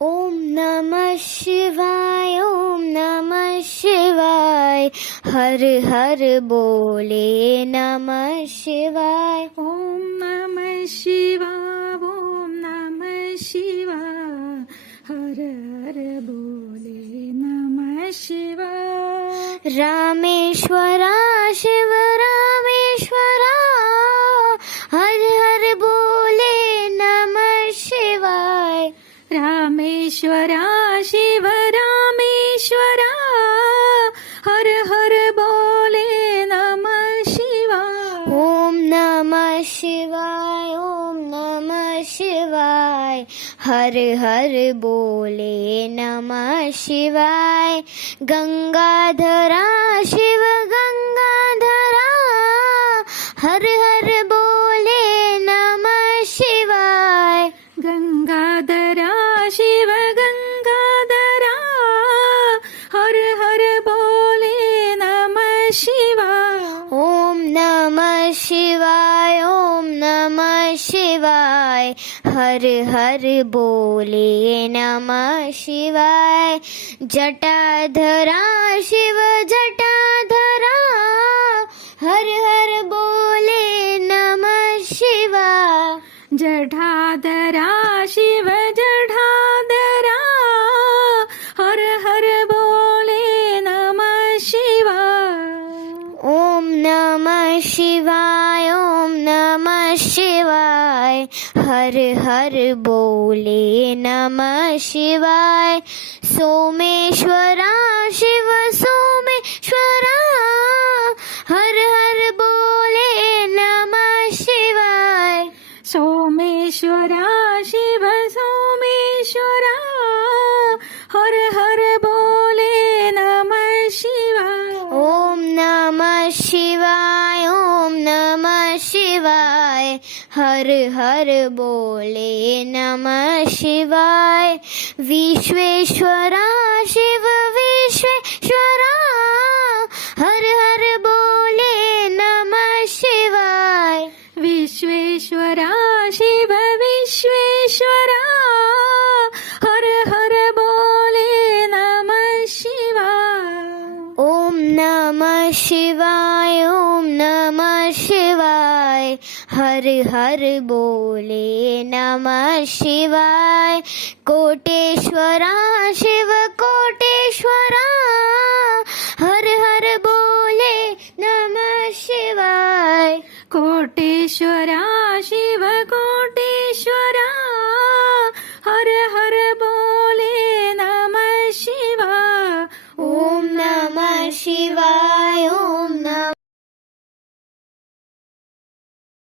ओम नमः शिवाय, ओम नमः शिवाय, हर हर बोले नमः शिवाय। ओम नमः शिवाय, ओम नमः शिवाय, हर हर बोले नमः शिवाय। रामेश्वरा शिव रामेश्वरा, हर हर बोले नमः शिवाय। रामेश्वरा शिव रामेश्वरा, हर हर बोले नमः शिवाय। ओम नमः शिवाय, ओम नमः शिवाय, हर हर बोले नमः शिवाय। गंगाधरा शिव गंगाधरा, हर हर बोले नमः शिवाय। गंगाधरा शिव गंगाधरा, हर हर बोले नमः शिवाय। ओम नमः शिवाय, ओम नमः शिवाय, हर हर बोले नमः शिवाय। जटाधरा शिव जटाधरा, हर हर बोले नमः शिवाय। जटाधरा शिव जटाधरा, हर हर बोले नमः शिवाय। ओम नमः शिवाय, ओम नमः शिवाय, हर हर बोले नमः शिवाय। सोमेश्वरा शिव सोमेश्वरा, हर हर बोले नमः शिवाय। सोमेश्वरा शिव सोमेश्वरा, हर हर बोले नमः शिवाय। ओम नमः शिवाय, ओम नमः शिवाय, हर हर बोले नमः शिवाय। विश्वेश्वरा शिव विश्वेश्वरा, हर हर बोले नमः शिवाय। विश्वेश्वरा शिव विश्वेश्वरा, हर हर बोले नमः शिवाय। ओम नमः शिवाय, ओम नमः शिवाय, हर हर बोले नमः शिवाय। कोटेश्वरा शिव कोटेश्वरा,